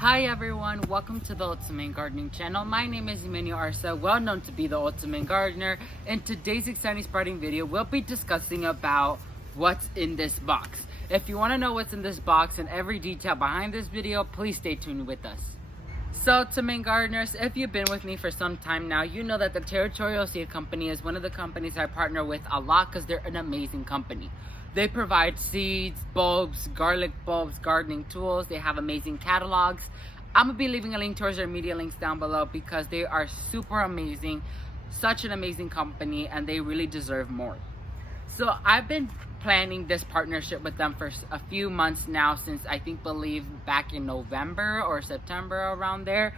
Hi everyone, welcome to the Ultimate Gardening channel. My name is Emmanuel Arce, well known to be the Ultimate Gardener. In today's exciting sprouting video, we'll be discussing about what's in this box. If you want to know what's in this box and every detail behind this video, please stay tuned with us. So Ultimate Gardeners, if you've been with me for some time now, you know that the Territorial Seed Company is one of the companies I partner with a lot because they're an amazing company. They provide seeds, bulbs, garlic bulbs, gardening tools. They have amazing catalogs. I'm going to be leaving a link towards their media links down below because they are super amazing. Such an amazing company and they really deserve more. So I've been planning this partnership with them for a few months now since I believe back in November or September around there.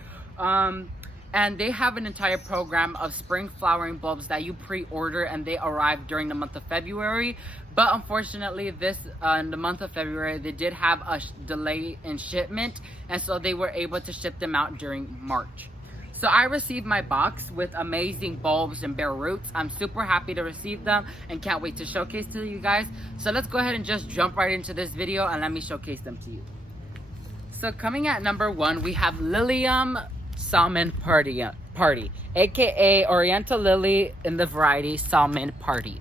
And they have an entire program of spring flowering bulbs that you pre-order and they arrive during the month of February. But unfortunately, in the month of February, they did have a delay in shipment. And so they were able to ship them out during March. So I received my box with amazing bulbs and bare roots. I'm super happy to receive them and can't wait to showcase to you guys. So let's go ahead and just jump right into this video and let me showcase them to you. So coming at number one, we have Lilium Salmon Party, aka Oriental Lily in the variety Salmon Party.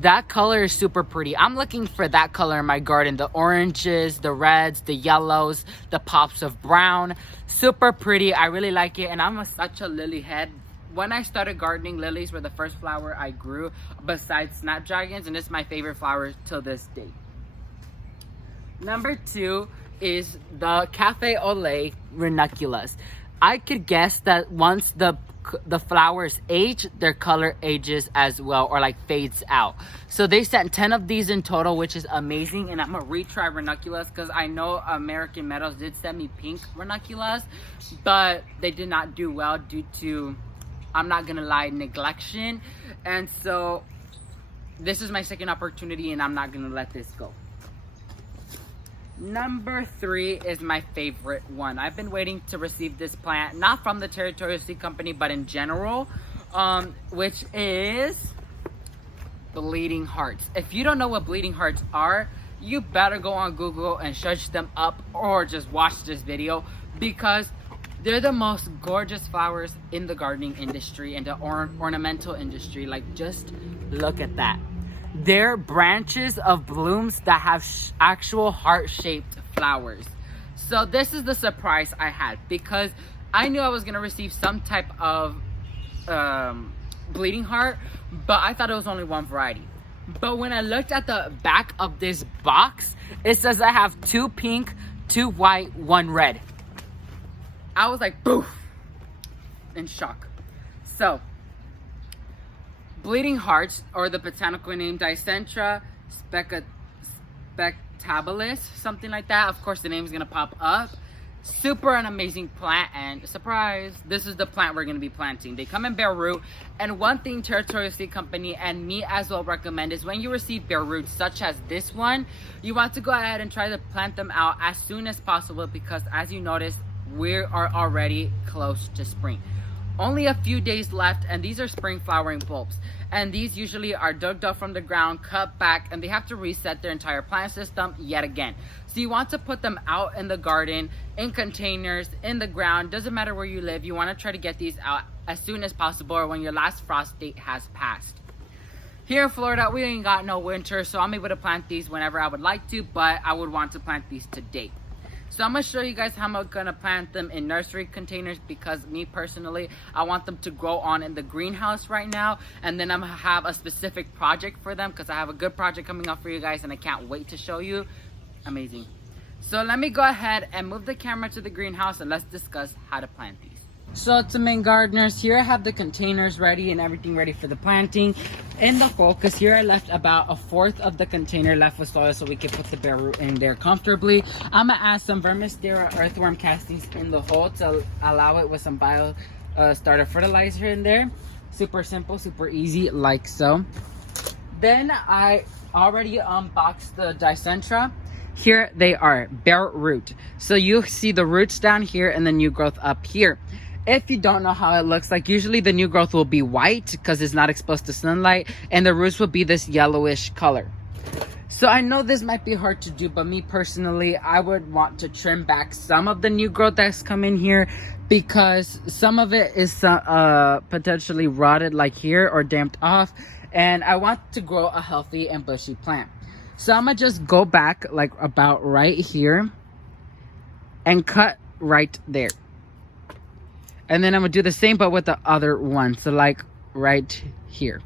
That color is super pretty. I'm looking for that color in my garden. The oranges, the reds, the yellows, the pops of brown. Super pretty. I really like it. And I'm such a lily head. When I started gardening, lilies were the first flower I grew besides snapdragons. And it's my favorite flower till this day. Number two is the Cafe au Lait Ranunculus. I could guess that once the flowers age, their color ages as well, or like fades out. So they sent 10 of these in total, which is amazing. And I'm gonna retry ranunculus because I know American Meadows did send me pink ranunculus, but they did not do well due to, I'm not gonna lie, neglection. And so this is my second opportunity and I'm not gonna let this go. Number three is my favorite one. I've been waiting to receive this plant, not from the Territorial Seed Company, but in general, which is bleeding hearts. If you don't know what bleeding hearts are, you better go on Google and search them up or just watch this video because they're the most gorgeous flowers in the gardening industry and the ornamental industry. Like, just look at that. They're branches of blooms that have actual heart-shaped flowers. So this is the surprise I had because I knew I was going to receive some type of bleeding heart, but I thought it was only one variety. But when I looked at the back of this box, it says I have 2 pink, 2 white, 1 red. I was like, boof, in shock. So bleeding hearts, or the botanical name Dicentra spectabilis, something like that. Of course, the name is going to pop up. Super an amazing plant, and surprise, this is the plant we're going to be planting. They come in bare root, and one thing Territorial Seed Company and me as well recommend is when you receive bare roots such as this one, you want to go ahead and try to plant them out as soon as possible because as you notice, we are already close to spring. Only a few days left, and these are spring flowering bulbs. And these usually are dug up from the ground, cut back, and they have to reset their entire plant system yet again. So you want to put them out in the garden, in containers, in the ground. Doesn't matter where you live. You want to try to get these out as soon as possible or when your last frost date has passed. Here in Florida, we ain't got no winter, so I'm able to plant these whenever I would like to, but I would want to plant these today. So I'm going to show you guys how I'm going to plant them in nursery containers because me personally, I want them to grow on in the greenhouse right now. And then I'm going to have a specific project for them because I have a good project coming up for you guys and I can't wait to show you. Amazing. So let me go ahead and move the camera to the greenhouse and let's discuss how to plant these. So to main gardeners, here I have the containers ready and everything ready for the planting. In the focus here, I left about 1/4 of the container left with soil so we can put the bare root in there comfortably. I'm gonna add some Vermisterra earthworm castings in the hole to allow it with some bio starter fertilizer in there. Super simple, super easy, like so. Then I already unboxed the Dicentra. Here they are, bare root. So you see the roots down here and the new growth up here. If you don't know how it looks like, usually the new growth will be white because it's not exposed to sunlight and the roots will be this yellowish color. So I know this might be hard to do, but me personally, I would want to trim back some of the new growth that's come in here, because some of it is potentially rotted like here or damped off, and I want to grow a healthy and bushy plant. So I'm gonna just go back like about right here and cut right there. And then I'm gonna do the same but with the other one. So like right here.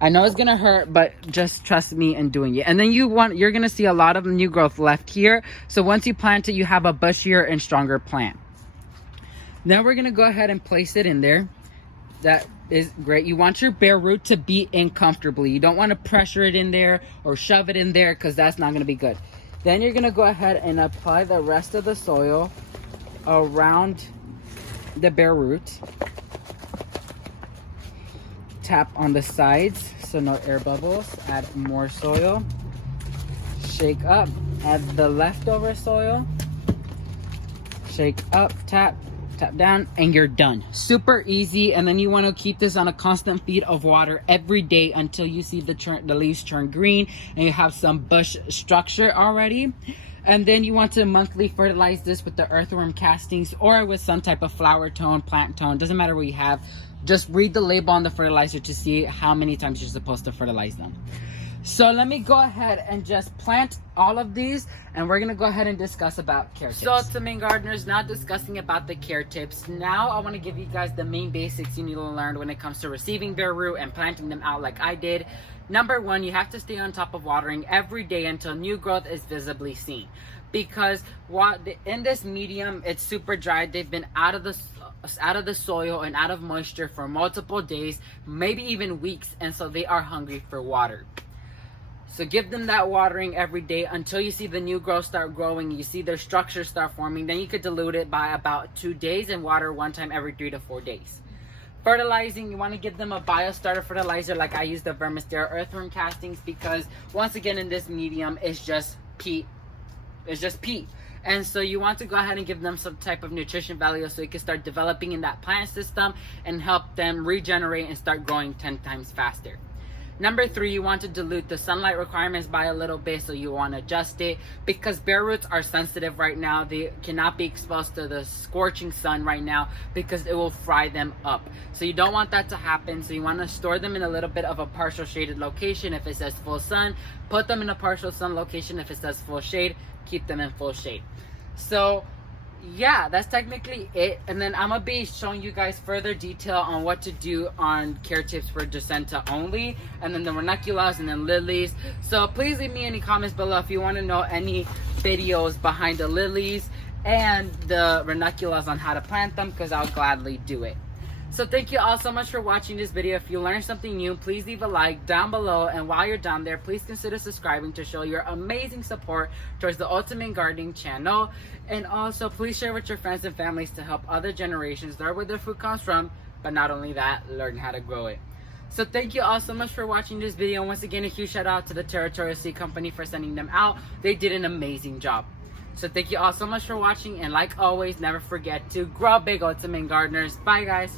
I know it's gonna hurt, but just trust me in doing it. And then you're gonna see a lot of new growth left here. So once you plant it, you have a bushier and stronger plant. Then we're gonna go ahead and place it in there. That is great. You want your bare root to be in comfortably. You don't want to pressure it in there or shove it in there, because that's not gonna be good. Then you're gonna go ahead and apply the rest of the soil around the bare root. Tap on the sides so no air bubbles. Add more soil. Shake up. Add the leftover soil. Shake up, tap down, and you're done. Super easy. And then you want to keep this on a constant feed of water every day until you see the leaves turn green and you have some bush structure already. And then you want to monthly fertilize this with the earthworm castings or with some type of flower tone, plant tone. Doesn't matter what you have. Just read the label on the fertilizer to see how many times you're supposed to fertilize them. So let me go ahead and just plant all of these, and we're gonna go ahead and discuss about care tips. So to main gardeners, now discussing about the care tips. Now I want to give you guys the main basics you need to learn when it comes to receiving bare root and planting them out like I did. Number one, you have to stay on top of watering every day until new growth is visibly seen. Because in this medium, it's super dry. They've been out of the soil and out of moisture for multiple days, maybe even weeks, and so they are hungry for water. So give them that watering every day until you see the new growth start growing, you see their structure start forming. Then you could dilute it by about 2 days and water one time every 3 to 4 days. Fertilizing, you want to give them a bio-starter fertilizer like I use the Vermisterra earthworm castings, because once again in this medium, it's just peat. It's just peat. And so you want to go ahead and give them some type of nutrition value so you can start developing in that plant system and help them regenerate and start growing 10 times faster. Number 3, you want to dilute the sunlight requirements by a little bit, so you want to adjust it, because bare roots are sensitive right now. They cannot be exposed to the scorching sun right now because it will fry them up. So you don't want that to happen. So you want to store them in a little bit of a partial shaded location. If it says full sun, put them in a partial sun location. If it says full shade, keep them in full shade. So yeah, that's technically it. And then I'm gonna be showing you guys further detail on what to do on care tips for Jacinta only, and then the ranunculus, and then lilies. So please leave me any comments below if you want to know any videos behind the lilies and the ranunculus on how to plant them, because I'll gladly do it. So thank you all so much for watching this video. If you learned something new, please leave a like down below. And while you're down there, please consider subscribing to show your amazing support towards the Ultimate Gardening channel. And also, please share with your friends and families to help other generations learn where their food comes from. But not only that, learn how to grow it. So thank you all so much for watching this video. And once again, a huge shout out to the Territorial Seed Company for sending them out. They did an amazing job. So thank you all so much for watching. And like always, never forget to grow big, Ultimate Gardeners. Bye, guys.